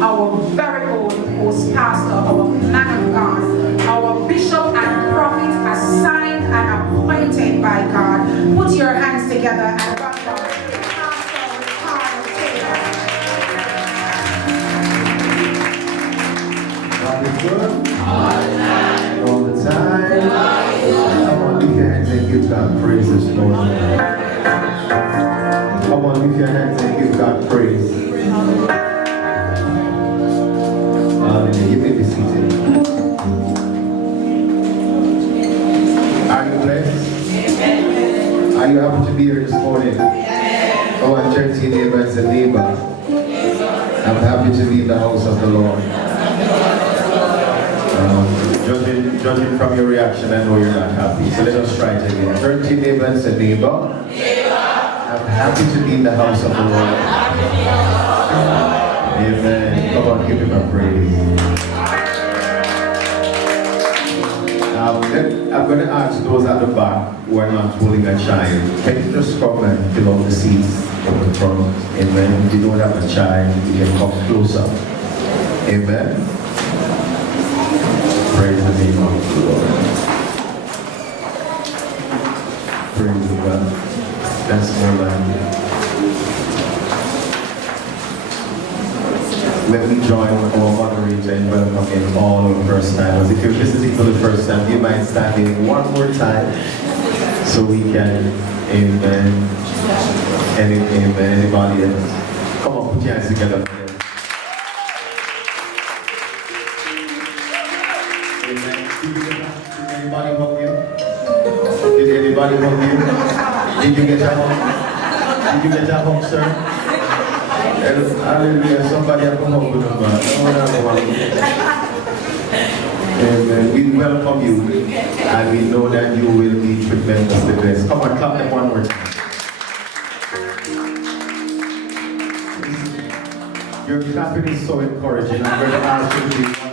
our very own host pastor, our man of God, our bishop and prophet assigned and appointed by God. Put your hands together and welcome Pastor Ricardo Taylor. God is good. All the time. Come on, lift your hands and give God praise this morning. Come on, lift your hands and give God praise. Hallelujah. You may be seated. Are you blessed? Are you happy to be here this morning? Come on, turn to your neighbor and say, neighbor, I'm happy to be in the house of the Lord. Judging from your reaction, I know you're not happy. So let us try it again. Turn to your neighbor and say, neighbor, I'm happy to be in the house of the Lord. Amen. Come on, give him a praise. I'm going to ask those at the back who are not holding a child, can you just come and fill out the seats in the front? Amen. If you don't have a child, you can come closer. Amen. Praise the name of the Lord. Praise God. That's more like it. Let me join our moderator and welcome in all our first timers. If you're visiting for the first time, you might stand in one more time so we can, amen, and amen, anybody else. Come on, put your hands together. Amen. Did anybody hug you? Did anybody hug you? Did you get a hug? Did you get a hug, sir? Hallelujah. Somebody have come up with them, man. Amen. We welcome you and we know that you will be tremendously blessed. Come on, clap them one more time. Your clapping is so encouraging. I'm going to ask you to do one more time.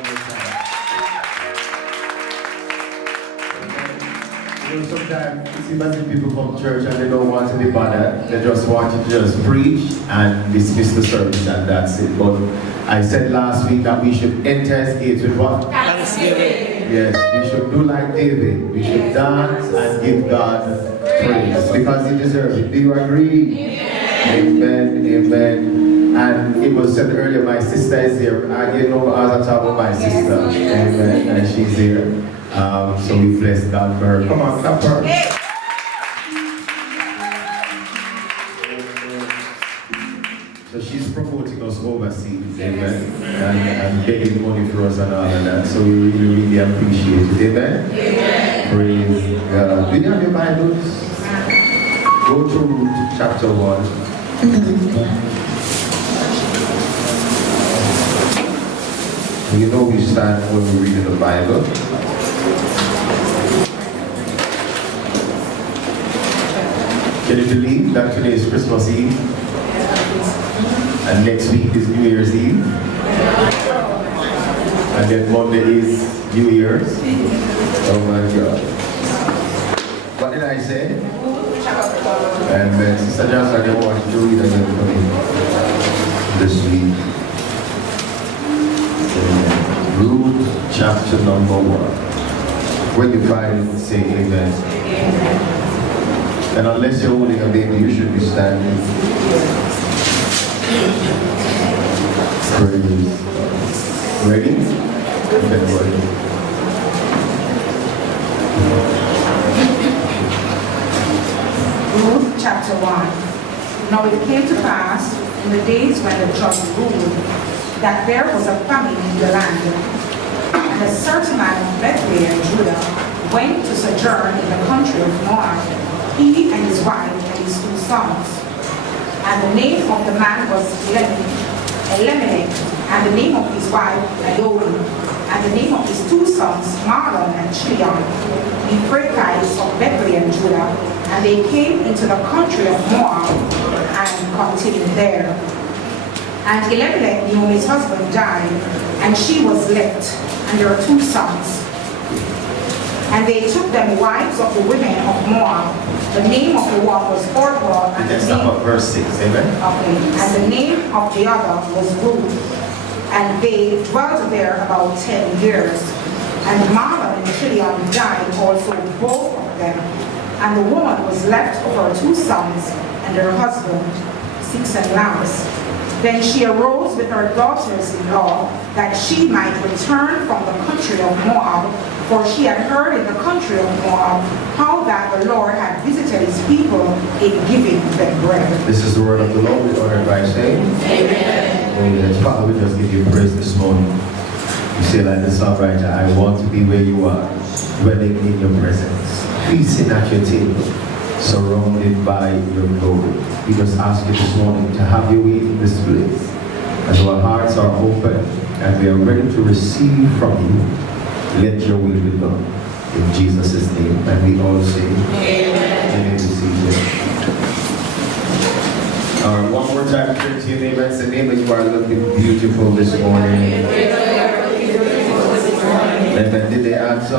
You know, sometimes it seems as if people come to church and they don't want to be bothered. They just want you to just preach and dismiss the service and that's it. But I said last week that we should enter his gates with what? Thanksgiving. Yes, we should do like David. We should dance and give God praise because he deserves it. Do you agree? Amen. Amen. And it was said earlier, my sister is here. You know, as I talk about my sister. Amen. And she's here. So we bless God for her. Come on, clap for her. So she's promoting us overseas, amen, and getting money for us and all of that. So we really appreciate it, amen. Praise God. Do you have your Bibles? Go to Ruth chapter 1. You know we stand when we read the Bible. Can you believe that today is Christmas Eve? And next week is New Year's Eve. And then Monday is New Year's. Oh my God. What did I say? And Sister Johnson, I want you to read again for me this week. Ruth chapter number 1. When you find it, say amen. And unless you're holding a baby, you should be standing. Praise. Ready? Get ready. Ruth chapter 1. Now it came to pass in the days when the judge ruled that there was a famine in the land, and a certain man of Bethlehem, Judah, went to sojourn in the country of Moab, he and his wife and his 2 sons. And the name of the man was Elimelech, and the name of his wife Naomi, and the name of his 2 sons Mahlon and Chilion, Ephrathites of Bethlehem, Judah, and they came into the country of Moab and continued there. And Elimelech, Naomi's husband, died, and she was left, and there were 2 sons. And they took them wives of the women of Moab. The name of the one was Orpah, and Let's stop at verse 6, amen? Okay, and the name of the other was Ruth. and they dwelt there about 10 years. And Mahlon and Chilion died also, both of them. And the woman was left of her 2 sons and her husband, 6 lambs. Then she arose with her daughters-in-law, that she might return from the country of Moab, for she had heard in the country of Moab how that the Lord had visited his people in giving them bread. This is the word of the Lord. We honor by saying, Amen. Amen. Father, we just give you praise this morning. You say like the songwriter, I want to be where you are, dwelling in your presence, feasting at your table, surrounded by your glory. We just ask you this morning to have your way in this place, as our hearts are open and we are ready to receive from you. Let your will be done. In Jesus' name. And we all say, Amen. Amen. All right, one more time, turn to your neighbor and say, neighbor, you are looking beautiful this morning. Amen. Did they answer?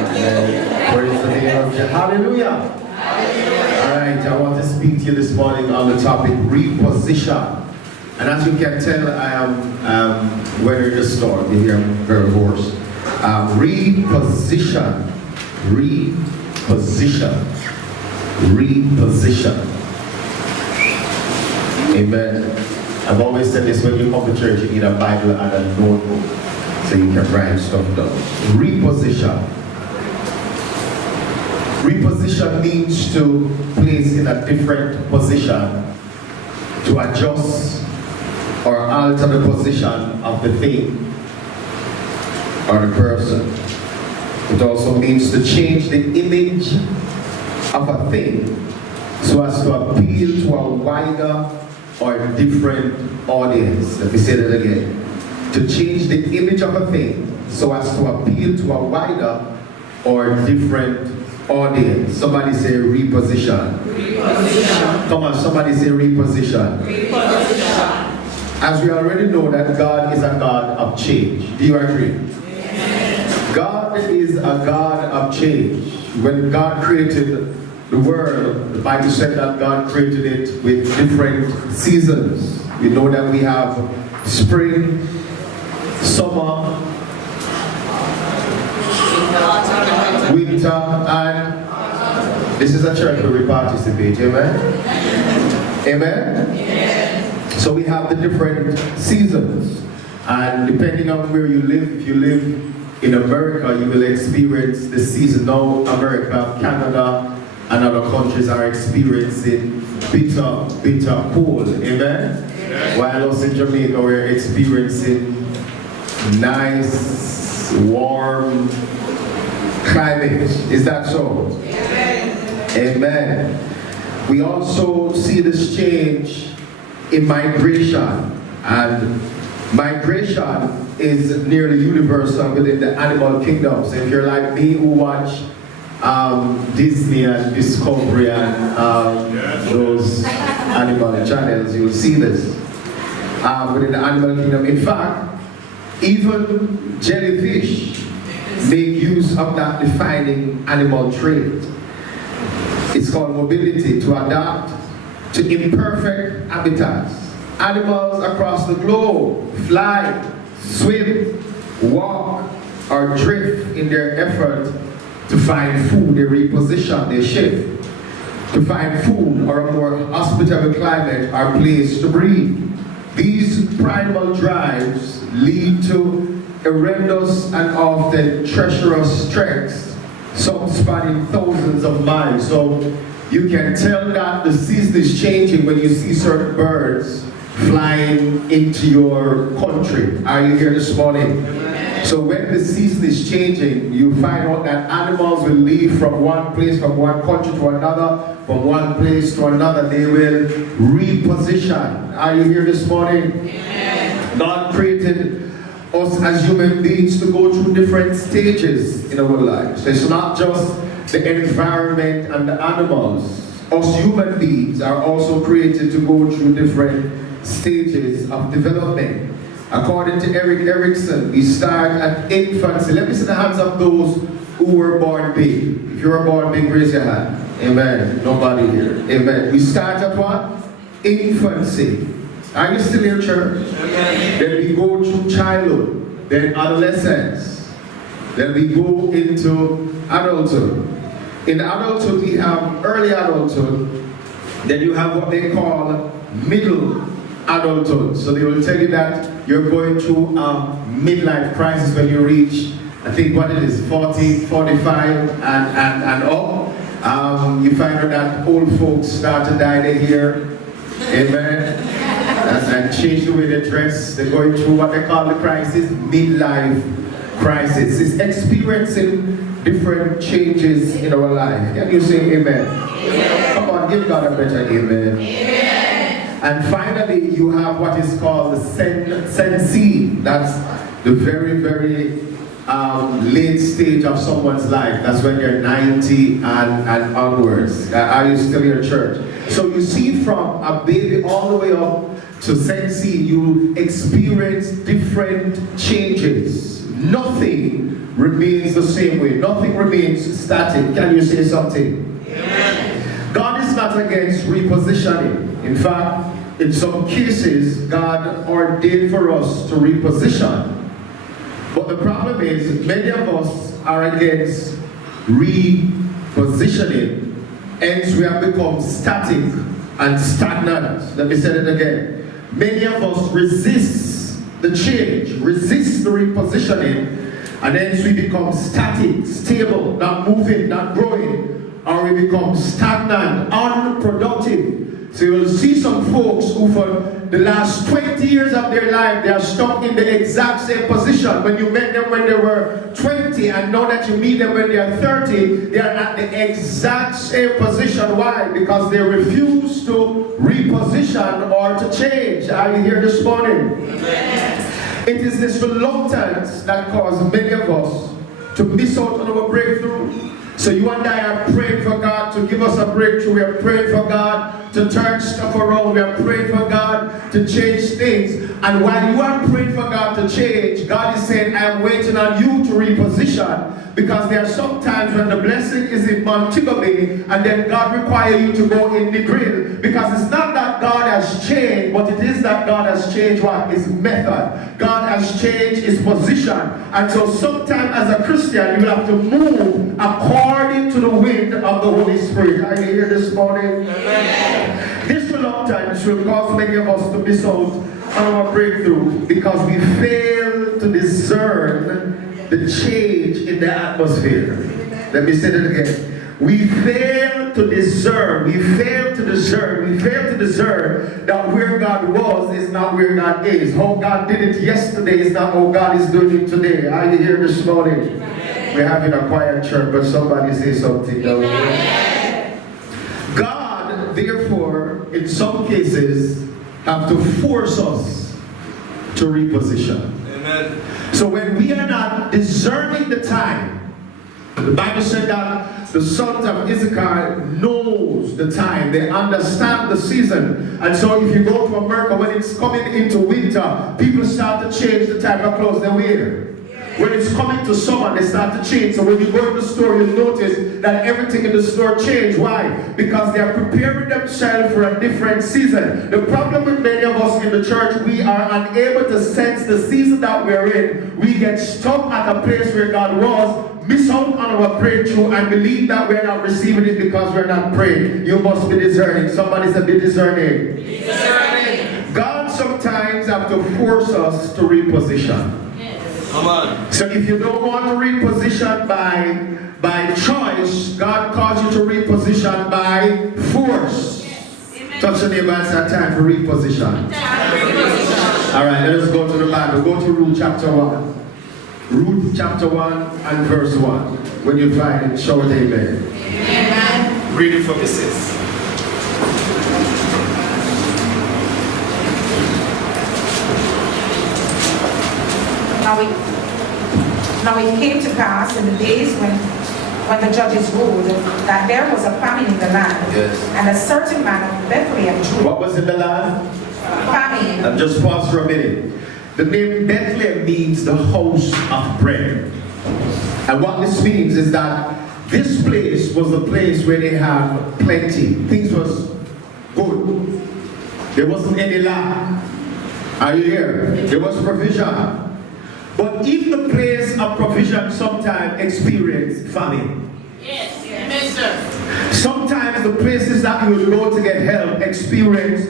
Amen. Praise the name of God. Hallelujah. Alright, I want to speak to you this morning on the topic reposition. And as you can tell, I am wearing the store. You hear I'm very hoarse. Reposition. Reposition. Reposition. Amen. I've always said this: when you come to church, you need a Bible and a notebook so you can write stuff down. Reposition. Reposition means to place in a different position, to adjust or alter the position of the thing or the person. It also means to change the image of a thing so as to appeal to a wider or different audience. Let me say that again. To change the image of a thing so as to appeal to a wider or different audience. Somebody say reposition. Reposition. Come on, somebody say reposition. Reposition. As we already know that God is a God of change. Do you agree? Amen. God is a God of change. When God created the world, the Bible said that God created it with different seasons. We know that we have spring, summer, winter, and this is a church where we participate. Amen? Amen? Yes. So we have the different seasons, and depending on where you live, if you live in America, you will experience the season. Now America, Canada, and other countries are experiencing bitter cold. Amen? Yes. While us in Jamaica, we're experiencing nice, warm climate. Is that so? Amen. Amen. We also see this change in migration, and migration is nearly universal within the animal kingdom. So if you're like me who watch Disney and Discovery and those animal channels, you'll see this within the animal kingdom. In fact, even jellyfish make use of that defining animal trait. It's called mobility, to adapt to imperfect habitats. Animals across the globe fly, swim, walk, or drift in their effort to find food. They reposition, they shift to find food or a more hospitable climate or place to breed. These primal drives lead to horrendous and often treacherous treks, some spanning thousands of miles. So you can tell that the season is changing when you see certain birds flying into your country. Are you here this morning? Amen. So when the season is changing, you find out that animals will leave from one place, from one country to another, from one place to another. They will reposition. Are you here this morning? Amen. God created us as human beings to go through different stages in our lives. So it's not just the environment and the animals. Us human beings are also created to go through different stages of development. According to Eric Erickson, we start at infancy. Let me see the hands of those who were born big. If you were born big, raise your hand. Amen. Nobody here. Amen. We start at what? Infancy. Are you still here, church? Then we go through childhood, then adolescence, then we go into adulthood. In adulthood, we have early adulthood, then you have what they call middle adulthood. So they will tell you that you're going through a midlife crisis when you reach, I think what it is, 40, 45 and up. You find out that old folks start to dye their hair, amen, and change the way they dress. They're going through what they call the crisis, midlife crisis. It's experiencing different changes in our life. Can you say amen? Amen. Come on, give God a better amen. Amen. And finally, you have what is called the Sensi. That's the very, very late stage of someone's life. That's when you're 90 and onwards. Are you still in church? So you see, from a baby all the way up to Sensi, you experience different changes. Nothing remains the same way. Nothing remains static. Can you say something? Amen. God is not against repositioning. In fact, in some cases, God ordained for us to reposition. But the problem is, many of us are against repositioning. Hence, we have become static and stagnant. Let me say it again. Many of us resist the change, resist the repositioning, and hence we become static, stable, not moving, not growing, or we become stagnant, unproductive. So you will see some folks who for the last 20 years of their life, they are stuck in the exact same position. When you met them when they were 20, and now that you meet them when they are 30, they are at the exact same position. Why? Because they refuse to reposition or to change. Are you here this morning? Amen. It is this reluctance that causes many of us to miss out on our breakthrough. So you and I are praying for God to give us a breakthrough. We are praying for God to turn stuff around. We are praying for God to change things. And while you are praying for God to change, God is saying, I am waiting on you to reposition. Because there are some times when the blessing is in Montgomery, and then God requires you to go in the grill. Because it's not that God has changed, but it is that God has changed what? His method. God has changed his position. And so sometimes as a Christian, you will have to move according to the wind of the Holy Spirit. Are you here this morning? Amen. This reluctance will cause many of us to miss out on our breakthrough because we fail to discern the change in the atmosphere. Let me say that again. We fail to discern that where God was is not where God is. How God did it yesterday is not how God is doing it today. Are you here this morning? We're having a quiet church, but somebody say something. God, therefore, in some cases, have to force us to reposition. Amen. So when we are not discerning the time, the Bible said that the sons of Issachar knows the time. They understand the season. And so if you go to America, when it's coming into winter, people start to change the type of clothes they wear. When it's coming to summer, they start to change. So when you go to the store, you'll notice that everything in the store changed. Why? Because they are preparing themselves for a different season. The problem with many of us in the church, we are unable to sense the season that we're in. We get stuck at a place where God was, miss out on our breakthrough, and believe that we're not receiving it because we're not praying. You must be discerning. Somebody said, be discerning. Be discerning. God sometimes have to force us to reposition. Come on. So if you don't want to reposition by choice, God calls you to reposition by force. Yes. Touch the neighbor and say, time for reposition. All right, let us go to the Bible. Go to Ruth chapter 1. Ruth chapter 1 and verse 1. When you find it, shout amen. Amen. Read it for me, sis. Now it came to pass in the days when the judges ruled that there was a famine in the land. Yes. And a certain man of Bethlehem, Judah. What was in the land? Famine. And just pause for a minute. The name Bethlehem means the house of bread. And what this means is that this place was the place where they had plenty. Things was good. There wasn't any lack. Are you here? There was provision. But if the place of provision sometimes experience famine. Yes, yes, sir. Sometimes the places that you would go to get help experience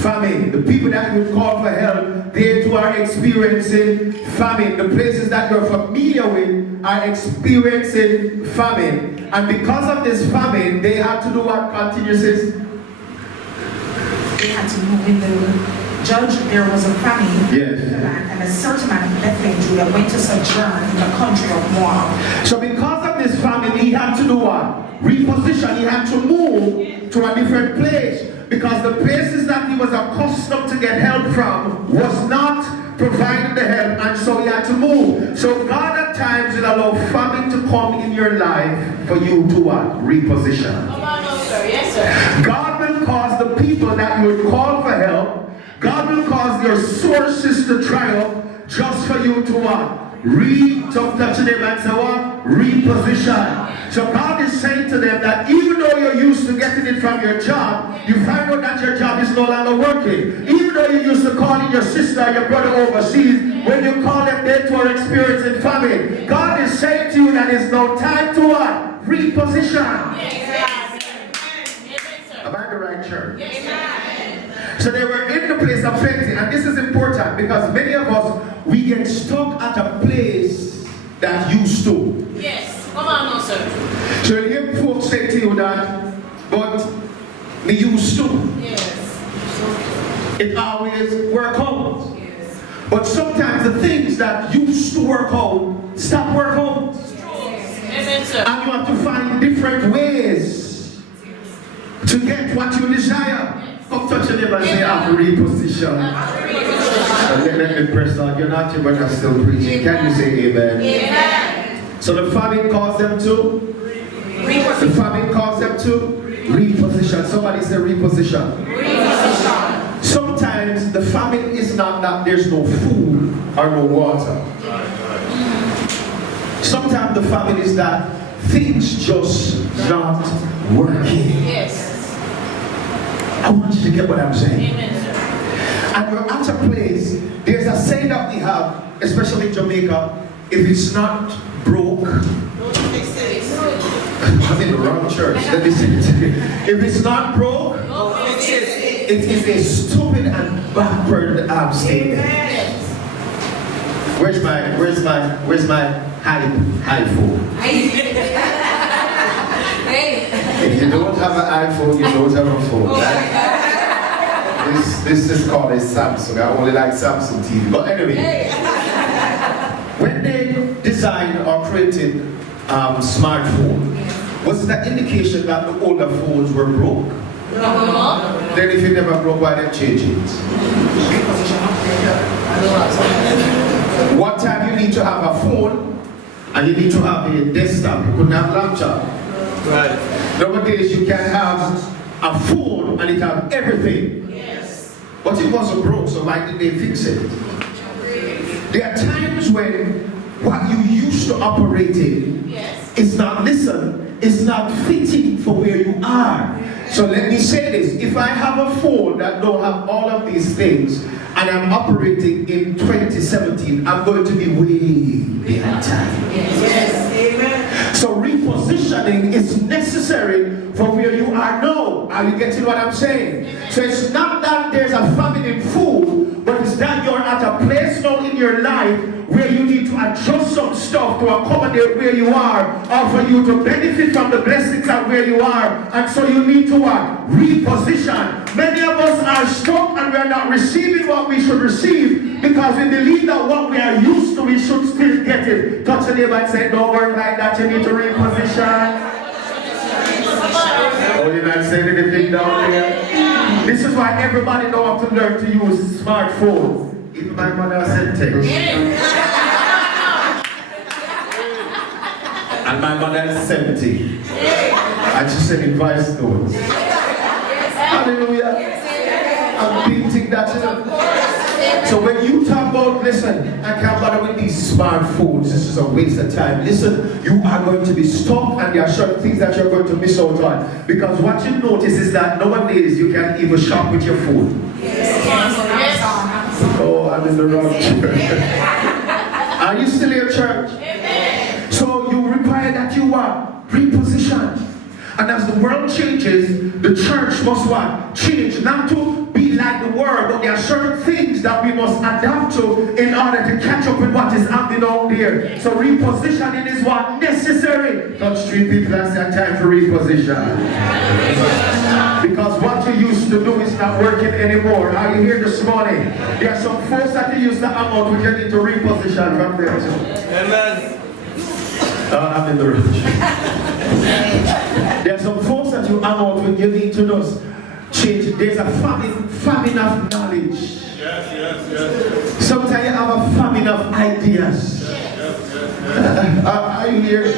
famine. The people that you would call for help, they too are experiencing famine. The places that you're familiar with are experiencing famine. And because of this famine, they had to do what continuously? They had to move in the judge. There was a famine Yes. in the land, and a certain man of Bethlehem, Judah, went to sojourn in the country of Moab. So because of this famine, he had to do what? Reposition. He had to move to a different place. Because the places that he was accustomed to get help from was not providing the help, and so he had to move. So God at times will allow famine to come in your life for you to what? Reposition. Come on, no, sir. Yes, sir. God will cause the people that you would call for help, God will cause your sources to dry up just for you to what? Touch them and say what? Reposition. So God is saying to them that even though you're used to getting it from your job, you find out that your job is no longer working. Even though you used to call in your sister or your brother overseas, when you call them, they too are experiencing famine. God is saying to you that it's no time to what? Reposition. Yes, sir. Am I in the right church? Yes, sir. So they were in the place of plenty, and this is important because many of us, we get stuck at a place that used to. Yes. Come on, no, sir. So you hear folks say to you that, but we used to. Yes. It always work out. Yes. But sometimes the things that used to work out, stop work out. Amen, sir. And you have to find different ways to get what you desire. Come touch your neighbor and say, I have to reposition. Let me press on. You're not here, but I'm still preaching. Can you say amen? Amen. So the famine caused them to? The famine caused them to? Reposition. Somebody say reposition. Reposition. Sometimes the famine is not that there's no food or no water. Sometimes the famine is that things just not working. Yes. I want you to get what I'm saying. Amen, sir. And we're at a place, there's a saying that we have, especially in Jamaica, if it's not broke, I'm in the wrong church. Let me say it. If it's not broke, it is a stupid and backward statement. Yes. Where's my iPhone? If you don't have an iPhone, you don't have a phone. Right? This is called a Samsung. I only like Samsung TV. But anyway, when they designed or created smartphone, was that indication that the older phones were broke? No. Then if you never broke, why they change it? One time you need to have a phone and you need to have a desktop. You couldn't have a laptop. Right. Nowadays you can have a phone and it have everything. Yes. But it wasn't broke, so why did they fix it? There are times when what you used to operate in Yes. is not, listen, is not fitting for where you are. So let me say this, if I have a phone that don't have all of these things and I'm operating in 2017, I'm going to be way behind time. Yes. Amen. So repositioning is necessary for where you are now. Are you getting what I'm saying? So it's not that there's a famine in food, but it's that you're at a place now in your life where you need to adjust some stuff to accommodate where you are, or for you to benefit from the blessings of where you are. And so you need to what? Reposition. Many of us are stuck and we are not receiving what we should receive because we believe that what we are used to, we should still get it. Touch the neighbor and say, don't work like that, you need to reposition. Oh, you're not saying anything down there? This is why everybody know how to learn to use smartphones. Even my mother sent text. And my mother is 70. And she sent me voice notes. Hallelujah. I'm beating that in. So when you talk about, listen, I can't bother with these smartphones, this is a waste of time. Listen, you are going to be stuck and there are certain things that you're going to miss out on. Because what you notice is that nowadays you can even shop with your phone. Yes. Oh, I'm in the wrong church. Are you still here, church? So you require that you what? Reposition. And as the world changes, the church must what? Change. Not to be like the world, but there are certain things that we must adapt to in order to catch up with what is happening out there. So repositioning is what? Necessary. Touch three people and say time for reposition. Because what you used to do is not working anymore. Are you here this morning? There are some folks that you used to hang out with, you need to reposition from there too. Amen. I'm in the room. There are some folks that you hang out with, you need to just change. There's a famine of knowledge. Yes. Sometimes you have a famine of ideas. Are you here?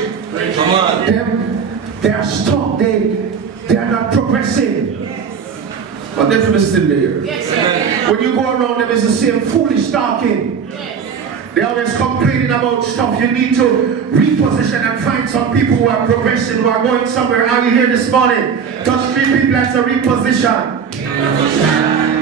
Come on. They are stuck. They are not progressing. But they're still there. When you go around them, it's the same foolish talking. They're always complaining about stuff. You need to reposition and find some people who are progressing, who are going somewhere. Are you here this morning? Touch three people as a reposition.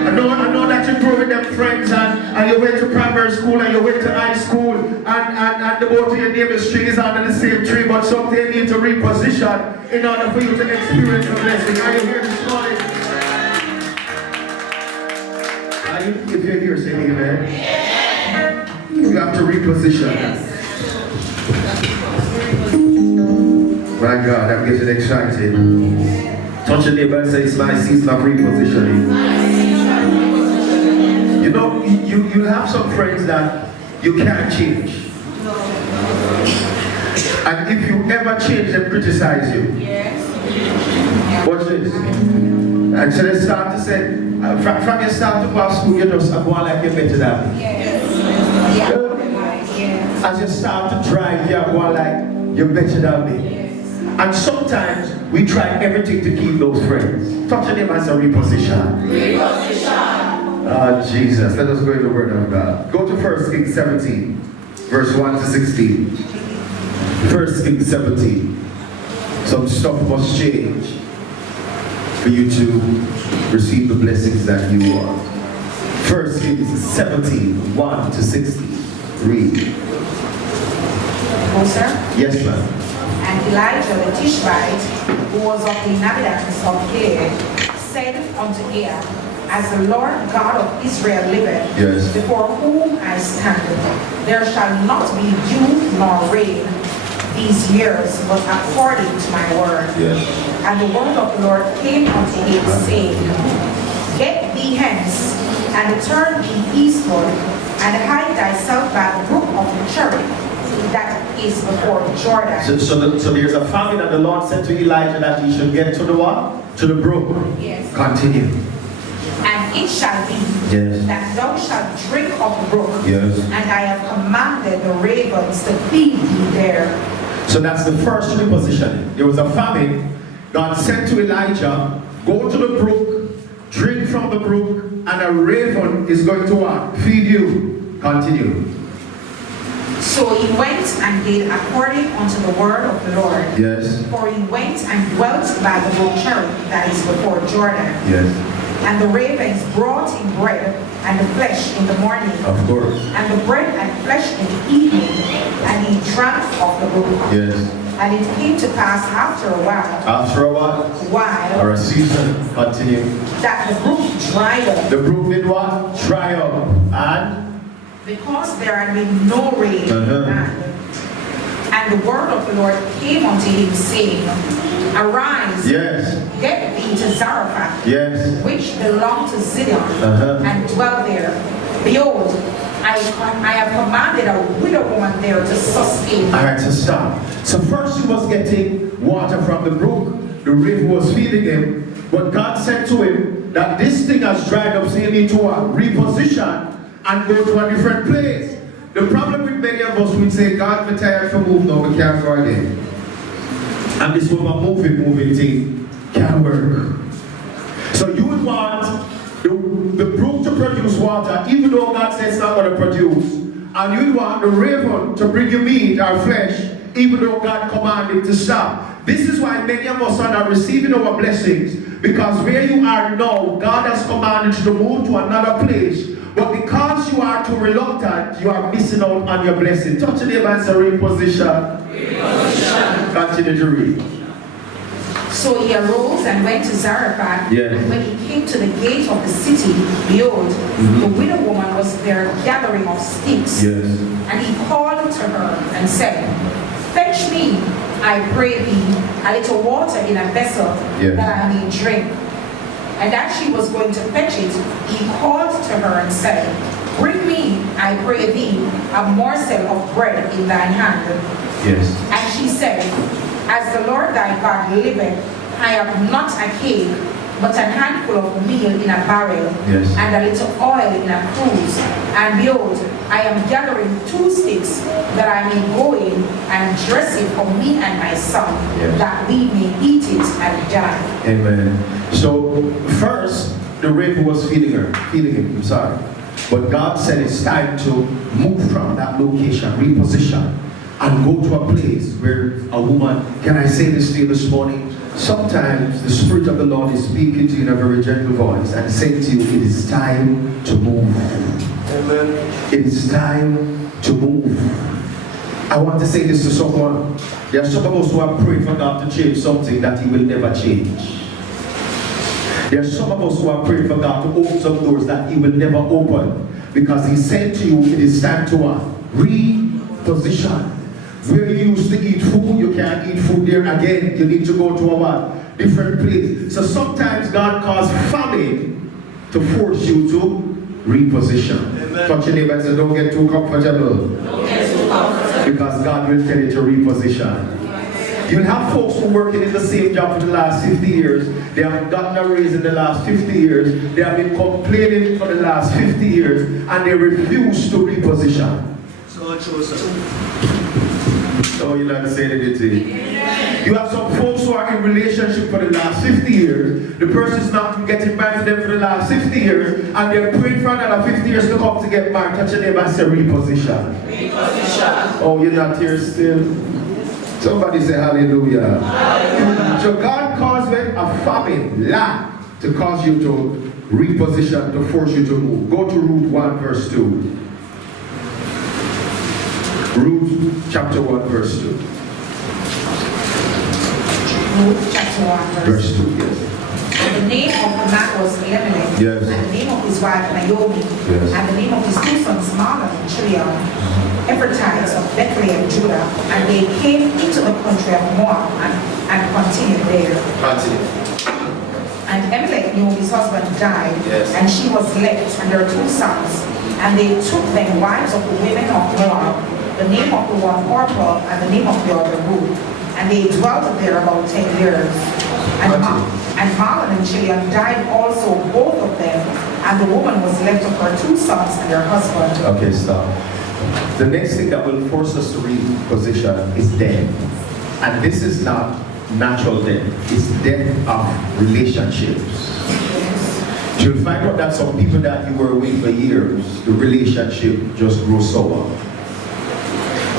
I know that you grew with them friends and you went to primary school and you went to high school and the both of your name is strings under the same tree, but something you need to reposition in order for you to experience the blessing. Are you here this morning? Are you? If you're here, say amen. You have to reposition. My God, I'm getting excited. Touch your neighbor and say, it's my season of repositioning. You know, you have some friends that you can't change. And if you ever change, they criticize you. Watch this. And so they start to say, from your start to go to school, you just go on like you're better than me. As you start to drive, you go on like you're better than me. And sometimes we try everything to keep those friends. Touch your name as a reposition. Oh, Jesus. Let us go in the Word of God. Go to 1 Kings 17, verse 1 to 16. 1 Kings 17. Some stuff must change for you to receive the blessings that you want. 1 Kings 17, 1 to 16. Read. No, sir. Yes, ma'am. And Elijah the Tishbite, who was of the inhabitants of Gilead, said unto Ahab, as the Lord God of Israel liveth, Yes. before whom I stand, there shall not be dew nor rain these years, but according to my word. Yes. And the word of the Lord came unto him, saying, Get thee hence, and turn thee eastward, and hide thyself by the brook of the Cherith, that is before Jordan. So there's a famine, and the Lord said to Elijah that he should get to the what? To the brook. Yes. Continue. And it shall be Yes. that thou shalt drink of the brook, Yes. and I have commanded the ravens to feed thee there. So that's the first repositioning. There was a famine. God said to Elijah, go to the brook, drink from the brook, and a raven is going to what? Feed you. Continue. So he went and did according unto the word of the Lord. Yes. For he went and dwelt by the brook Cherith, that is before Jordan. Yes. And the ravens brought him bread and the flesh in the morning, Of course. and the bread and flesh in the evening, and he drank of the brook. Yes. And it came to pass after a while, After a while, or a season, continue. that the brook dried up, The brook did what? Dry up. And? because there had been no rain in the land. And the word of the Lord came unto him, saying, Arise, Yes. get thee to Zarephath, Yes. which belonged to Zidon, and dwell there. Behold, I have commanded a widow woman there to sustain. Alright, so stop. So first he was getting water from the brook. The river was feeding him. But God said to him that this thing has dried up, so you need to reposition and go to a different place. The problem with many of us, we say, God, we're tired for move now, we can't go again. And this woman moving thing can't work. So you would want the brook to produce water, even though God says it's not going to produce. And you would want the raven to bring you meat or flesh, even though God commanded to stop. This is why many of us are not receiving our blessings, because where you are now, God has commanded you to move to another place. But because because you are too reluctant, you are missing out on your blessing. Touch your neighbor and say, reposition. Continue to read. So he arose and went to Zarephath. Yes. And when he came to the gate of the city, behold, the widow woman was there gathering of sticks. Yes. And he called to her and said, Fetch me, I pray thee, a little water in a vessel, Yes. that I may drink. And as she was going to fetch it, he called to her and said, Bring me, I pray thee, a morsel of bread in thine hand. Yes. And she said, As the Lord thy God liveth, I have not a cake, but an handful of meal in a barrel, Yes. and a little oil in a cruse. And behold, I am gathering 2 sticks, that I may go in and dress it for me and my son, Yes. that we may eat it and die. Amen. So first, the raven was feeding him. I'm sorry. But God said it's time to move from that location, reposition, and go to a place where a woman, can I say this to you this morning? Sometimes the Spirit of the Lord is speaking to you in a very gentle voice and saying to you, it is time to move. Amen. It is time to move. I want to say this to someone. There are some of us who have prayed for God to change something that He will never change. There are some of us who have prayed for God to open some doors that He will never open. Because He said to you, it is time to reposition. Where you used to eat food, you can't eat food there again. You need to go to a what? Different place. So sometimes God caused famine to force you to reposition. Amen. Touch your neighbor and say, don't get too comfortable. Because God will tell you to reposition. You'll have folks who are working in the same job for the last 50 years. They haven't gotten a raise in the last 50 years. They have been complaining for the last 50 years. And they refuse to reposition. So true, sir. So you're not saying anything. You have some folks who are in relationship for the last 50 years. The person's not getting married to them for the last 50 years. And they're praying for another 50 years to come to get married. Touch your neighbor and say reposition. Reposition. Oh, you're not here still? Somebody say hallelujah. Hallelujah. So God caused a famine, lack, to cause you to reposition, to force you to move. Go to Ruth 1 verse 2. Ruth chapter 1 verse 2. Ruth chapter 1 Verse 2, yes. The name of the man was Elimelech, Yes. and the name of his wife Naomi, Yes. and the name of his 2 sons Mahlon and Chilion, Ephrathites of Bethlehem, Judah, and they came into the country of Moab and continued there. Continue. And Elimelech, Naomi's husband, died, Yes. and she was left, and her 2 sons, and they took them wives of the women of Moab, the name of the one Orpah, and the name of the other Ruth, and they dwelt there about 10 years. And Mahlon and Chilion died also, both of them, and the woman was left of her 2 sons and her husband. Okay, stop. The next thing that will force us to reposition is death. And this is not natural death. It's death of relationships. You'll find out that some people that you were with for years, the relationship just grows sour.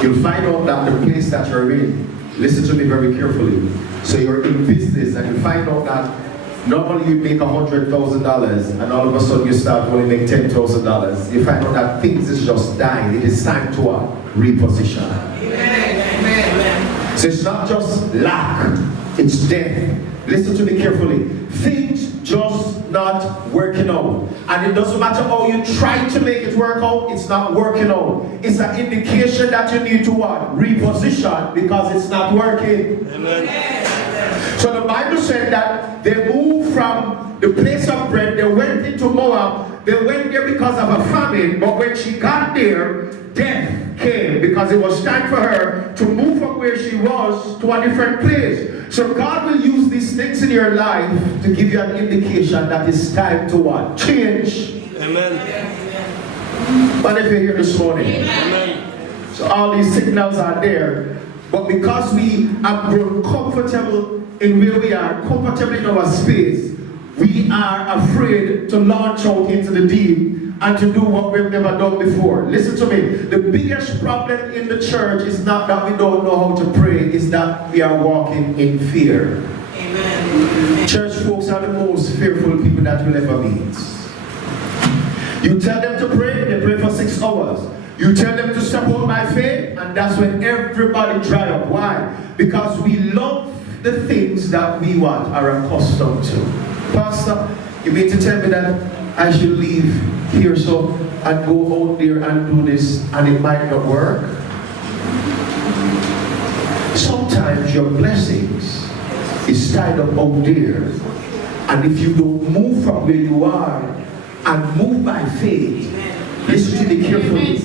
You'll find out that the place that you're in, listen to me very carefully. So you're in business and you find out that normally you make $100,000 and all of a sudden you start only make $10,000. You find out that things is just dying. It is time to reposition. Amen. So it's not just lack, it's death. Listen to me carefully. Things just not working out. And it doesn't matter how you try to make it work out, it's not working out. It's an indication that you need to what? Reposition, because it's not working. Amen. So the Bible said that they moved from the place of bread, they went into Moab. They went there because of a famine, but when she got there, death came because it was time for her to move from where she was to a different place. So God will use these things in your life to give you an indication that it's time to what? Change. Amen. But if you're here this morning, Amen. so all these signals are there, but because we have grown comfortable in where we are, comfortable in our space, we are afraid to launch out into the deep and to do what we've never done before. Listen to me. The biggest problem in the church is not that we don't know how to pray, it's that we are walking in fear. Amen. Church folks are the most fearful people that you'll ever meet. You tell them to pray, they pray for You tell them to support my faith, and that's when everybody dry up. Why? Because we love the things that we are accustomed to. Pastor, you mean to tell me that I should leave here and go out there and do this, and it might not work? Sometimes your blessings is tied up out there, and if you don't move from where you are and move by faith, listen to me carefully.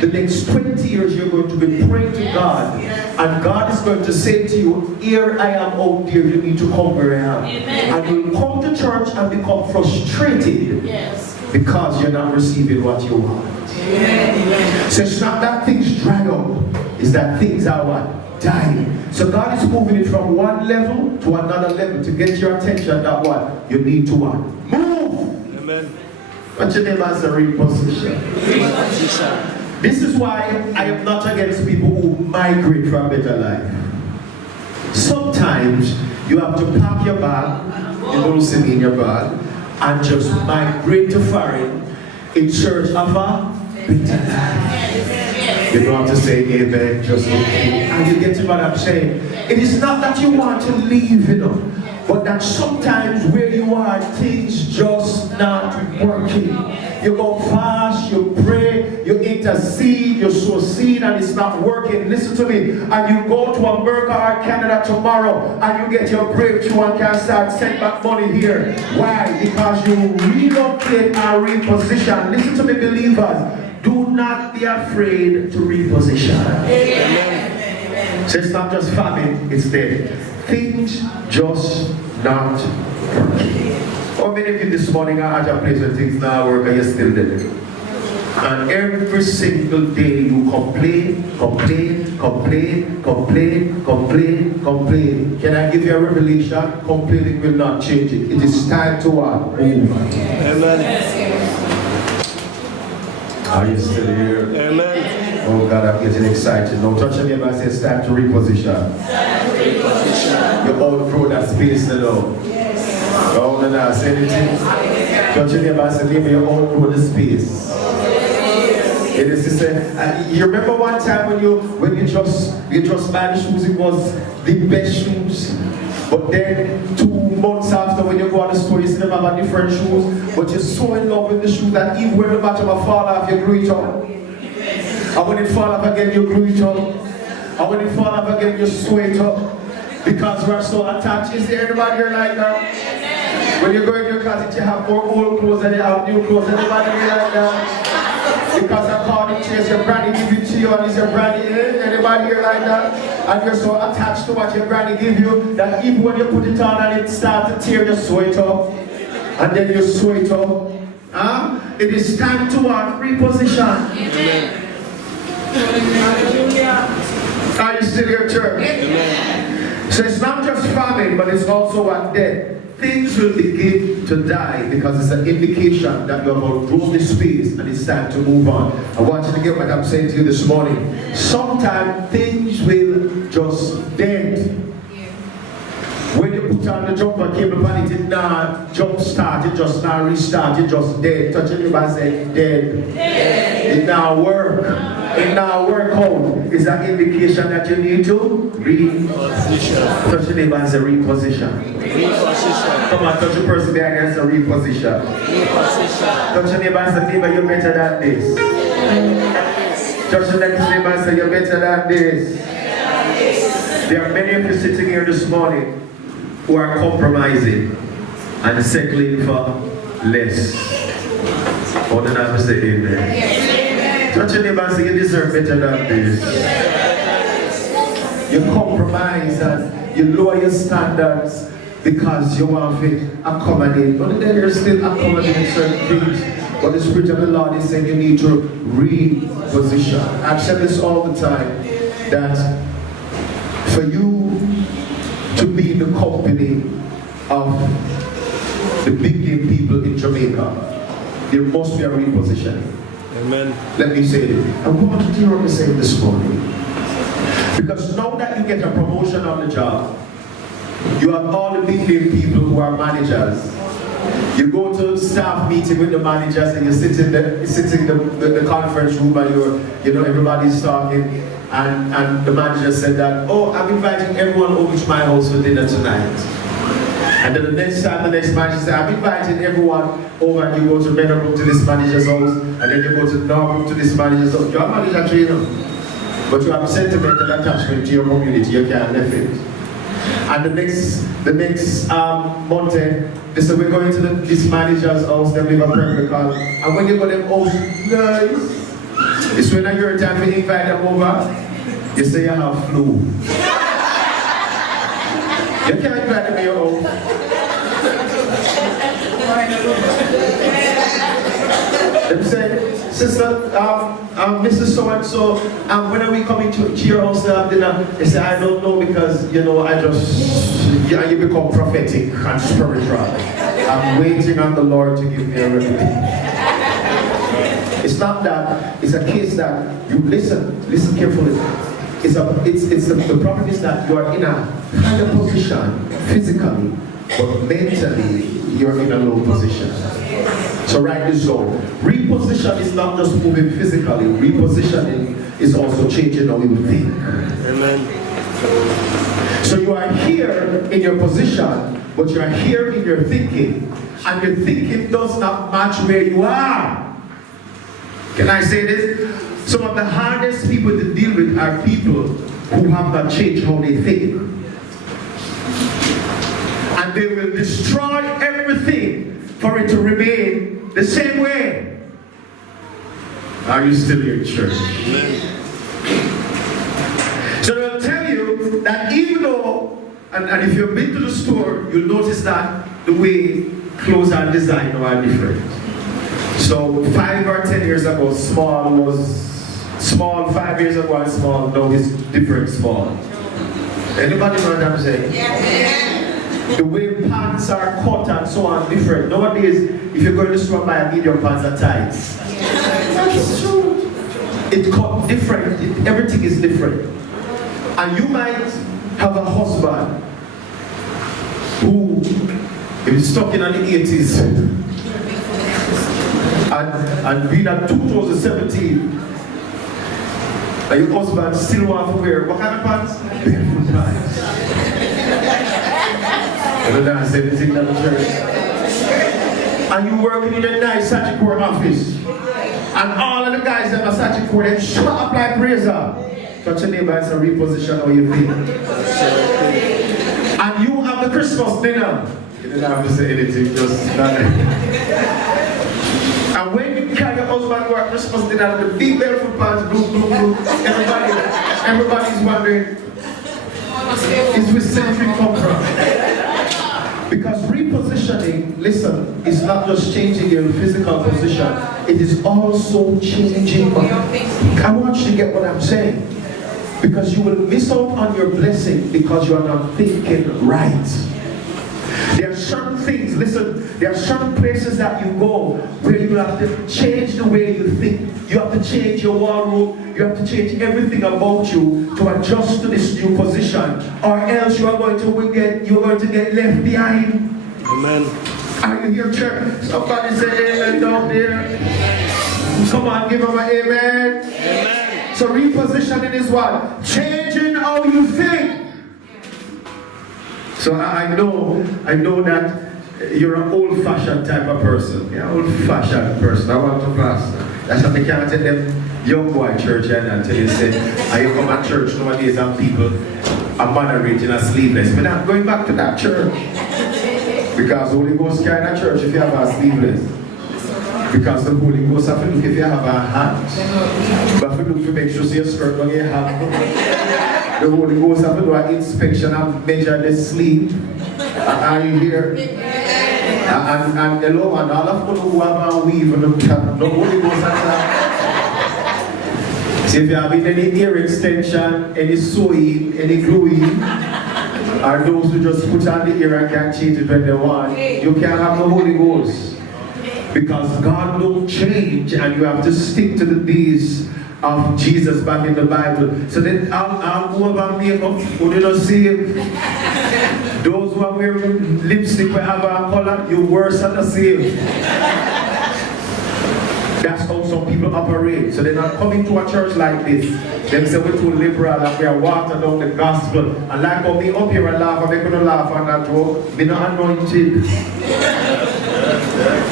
The next 20 years you're going to be praying to God, and God is going to say to you, here I am out there, you need to come where I am. And you'll come to church and become frustrated because you're not receiving what you want. So it's not that things drag up, it's that things are what? Dying. So God is moving it from one level to another level to get your attention that what? You need to what? Move! Amen. What's your name as a reposition? This is why I am not against people who migrate for a better life. Sometimes you have to pack your bag, you don't see me in your bag, and just migrate to foreign in search of a better life. You don't have to say amen, just okay. And you get to what I'm saying. It is not that you want to leave, but that sometimes where you are, things just not working. You go fast, you pray, you intercede, you sow seed, and it's not working. Listen to me. And you go to America or Canada tomorrow, and you get your breakthrough and can start sending back money here. Why? Because you relocate and reposition. Listen to me, believers. Do not be afraid to reposition. Amen. So it's not just famine, it's dead. Things just not working. How many of you this morning are at a place where things not work and you're still dead? And every single day you complain. Can I give you a revelation? Complaining will not change it. It is time to what? Move. Amen. Are you still here? Amen. Oh God, I'm getting excited. Now touch your neighbor and say it's time to reposition. You outgrow that space now. Oh, no, no, say anything. Touch your neighbor and say, neighbor, you outgrow the space. It is to say, you remember one time when you just buy the shoes, it was the best shoes. But then 2 months after, when you go to the store, you see them have different shoes, but you're so in love with the shoes that even when the bottom fall off, you glue it up. And when it fall off again, you glue it up. And when it fall off again, you sew it up. Because we're so attached. Is there anybody here like that? When you go in your closet, you have more old clothes than you have new clothes. Anybody here like that? Because according to your granny give it to you, and it's your granny in. Anybody here like that? And you're so attached to what your granny give you that even when you put it on and it starts to tear, you sew it up. And then you sew it up. It is time to reposition. Amen. Are you still here, church? Amen. So it's not just famine, but it's also what death. Things will begin to die because it's an indication that you have outgrown the space and it's time to move on. I want you to get what I'm saying to you this morning. Sometimes things will just dead. When you put on the jumper cable and it did not jump start, it just not restart, it just dead. Touch your neighbor and say dead. It now work. It now work out. Is an indication that you need to reposition. Touch your neighbor and say reposition. Reposition. Come on, touch the person behind you and say reposition. Reposition. Touch your neighbor and say neighbor, you're better than this. Touch the next neighbor and say you're better than this. There are many of you sitting here this morning who are compromising and settling for less. All the time say amen. Touch your neighbor and say you deserve better than this. You compromise and you lower your standards because you want to accommodate. But then you're still accommodating certain things. But the Spirit of the Lord is saying you need to reposition. I've said this all the time, that for you to be in the company of the big name people in Jamaica, there must be a repositioning. Amen. Let me say it. I want to hear what I'm saying this morning. Because now that you get a promotion on the job, you have all the big name people who are managers. You go to staff meeting with the managers and you sit in the conference room and everybody's talking and the manager said that, oh, I'm inviting everyone over to my house for dinner tonight. And then the next time the next manager said, I'm inviting everyone over, and you go to Meadowbrook to this manager's house, and then you go to Norwalk to this manager's house. You're a manager trainer, but you have sentimental attachment to your community, you can't leave it. And the next Monday, they said, we're going to this manager's house, they live a prayer call. And when you go to them house, nice. It's when you're time to invite them over, you say you have flu. You can't invite them in your home. They say, sister, Mrs. So-and-so, when are we coming to your house to have dinner? They say, I don't know because, you become prophetic and spiritual. I'm waiting on the Lord to give me a remedy. It's not that, it's a case that you listen carefully. The problem is that you are in a higher position physically, but mentally you're in a low position. So write this down. Reposition is not just moving physically. Repositioning is also changing how you think. Amen. So you are here in your position, but you are here in your thinking, and your thinking does not match where you are. Can I say this? Some of the hardest people to deal with are people who have not changed how they think. And they will destroy everything for it to remain the same way. Are you still here, church? Amen. So they'll tell you that even though, and if you've been to the store, you'll notice that the way clothes are designed are different. So 5 or 10 years ago, small was small, 5 years ago was small, now it's different small. Anybody know what I'm saying? Yeah. The way pants are cut and so on, different. Nowadays, if you're going to the store and buy a medium pants are tight. That's true. It cut different, everything is different. And you might have a husband who is stuck in the 80s and being at 2017 and your husband still wants to wear what kind of pants? Barefoot pants. And then I said this in the church. And you working in a nice Sagicor office. And all of the guys that are Sagicor, they shut up like razor. Touch your neighbor and say, reposition how you feel. And you have the Christmas dinner. You didn't have to say anything, just nothing. And when you carry your husband to a Christmas dinner, the big barefoot pants, blue, everybody's wondering, is with century come from? Because repositioning, listen, is not just changing your physical position, it is also changing. I want you to get what I'm saying. Because you will miss out on your blessing because you are not thinking right. There are certain things, listen, there are certain places that you go where you have to change the way you think. You have to change your wardrobe. You have to change everything about you to adjust to this new position. Or else you are going to get left behind. Amen. Are you here, church? Somebody say amen down there. Come on, give them an amen. Amen. So repositioning is what? Changing how you think. So I know that you're an old-fashioned type of person. You're an old-fashioned person. I want to pastor. That's why I can't tell them young boy church and tell you, say, I come at church nowadays and people are moderating and sleeveless. But I'm going back to that church. Because the Holy Ghost carry that church if you have a sleeveless. Because the Holy Ghost have to look if you have a hat. But have to look to make sure your skirt on your hat. The Holy Ghost have to do an inspection and measure the sleep. Are you here? And hello, and all of them who have a weave and the Holy Ghost has that. See if you have any ear extension, any sewing, any gluing, or those who just put on the ear and can't change it when they want, you can't have the Holy Ghost. Because God don't change, and you have to stick to the days of Jesus back in the Bible. So then I'll go about makeup, who did not see him. Those who are wearing lipstick will have a color, you worse than the same. That's how some people operate. So they're not coming to a church like this. They say we're too liberal and we are watering down the gospel. And like how me up here and laugh, and they're going to laugh on that joke. We're not anointed.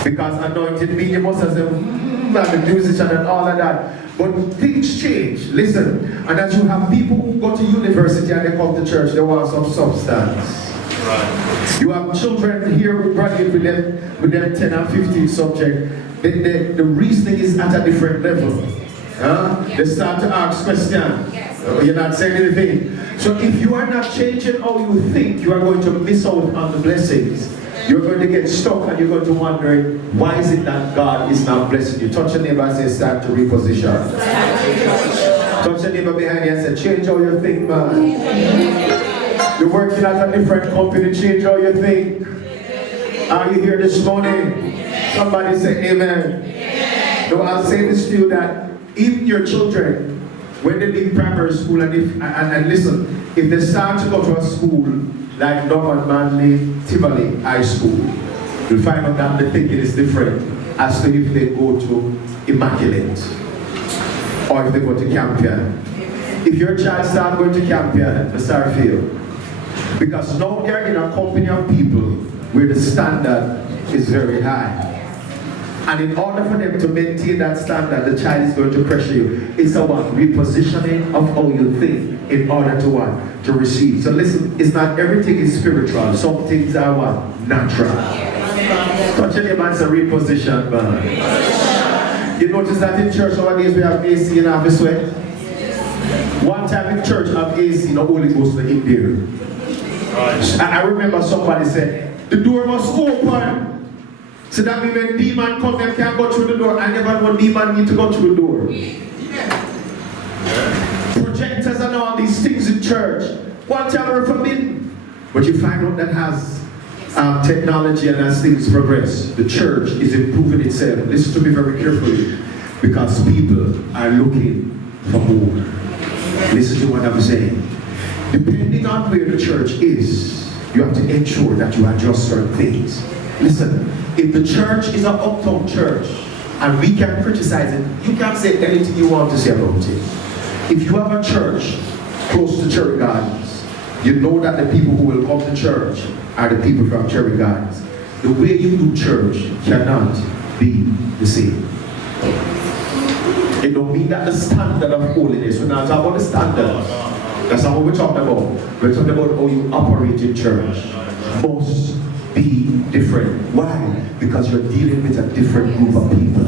Because anointed means you must have and the musician and all of that. But things change. Listen, and as you have people who go to university and they come to church, they want some substance. Right. You have children here who graduate with them 10 and 15 subjects. The reasoning is at a different level. They start to ask questions. You're not saying anything. So if you are not changing how you think, you are going to miss out on the blessings. You're going to get stuck and you're going to wonder, why is it that God is not blessing you? Touch your neighbor and say, start to reposition. Touch your neighbor behind you and say, change how you think, man. You're working at a different company, change how you think. Are you here this morning? Somebody say amen. So I'll say this to you, that even your children, when they leave primary school, and listen, if they start to go to a school like Norman Manley, Tivoli High School, you'll find out that the thinking is different as to if they go to Immaculate or if they go to Campion. If your child starts going to Campion, the Starfield, because now they're in a company of people where the standard is very high. And in order for them to maintain that standard, the child is going to pressure you. It's about repositioning of how you think in order to what? To receive. So listen, it's not everything is spiritual. Some things are what? Natural. Touch your neighbor and say reposition, man. You notice that in church nowadays we have AC and have a sweat? One time in church have AC, no Holy Ghost in there. I remember somebody said, the door must open. So that means when demon come, them can't go through the door. I never know demon need to go through the door. Projectors and all these things in church, one time are forbidden. But you find out that has technology, and as things progress, the church is improving itself. Listen to me very carefully, because people are looking for more. Listen to what I'm saying. Depending on where the church is, you have to ensure that you adjust certain things. Listen, if the church is an uptown church and we can criticize it, you can't say anything you want to say about it. If you have a church close to Cherry Gardens, you know that the people who will come to church are the people from Cherry Gardens. The way you do church cannot be the same. It don't mean that the standard of holiness, we're not talking about the standard. That's not what we're talking about. We're talking about how you operate in church. Must be different. Why? Because you're dealing with a different group of people.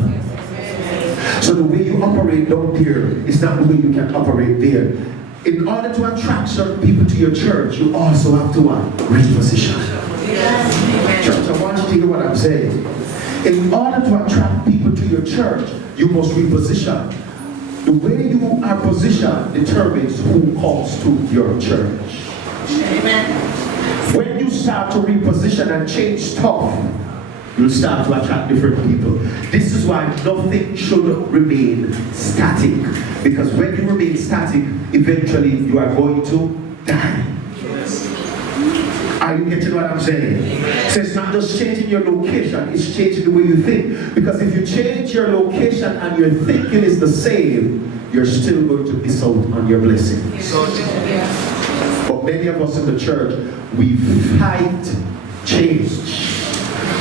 So the way you operate down there is not the way you can operate there. In order to attract certain people to your church, you also have to reposition. Church, I want you to hear what I'm saying. In order to attract people to your church, you must reposition. The way you are positioned determines who comes to your church. Amen. When you start to reposition and change stuff, you'll start to attract different people. This is why nothing should remain static. Because when you remain static, eventually you are going to die. Yes. Are you getting what I'm saying? So it's not just changing your location, it's changing the way you think. Because if you change your location and your thinking is the same, you're still going to miss out on your blessing. But many of us in the church, we fight change.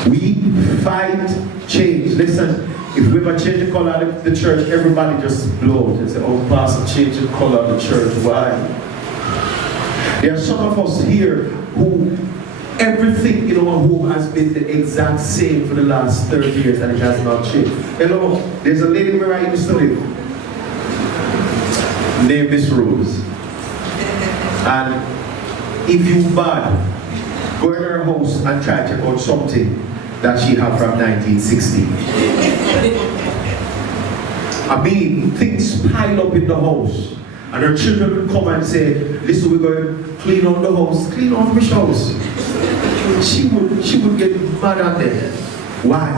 We fight change. Listen, if we ever change the color of the church, everybody just blows and say, oh, Pastor, change the color of the church. Why? There are some of us here who everything in our home has been the exact same for the last 30 years and it has not changed. Hello, there's a lady where I used to live. Name Miss Rose. And if you bad, go in her house and try to check out something that she had from 1960. I mean, things pile up in the house. And her children would come and say, listen, we're going to clean up the house. Clean off the house. She would get mad at them. Why?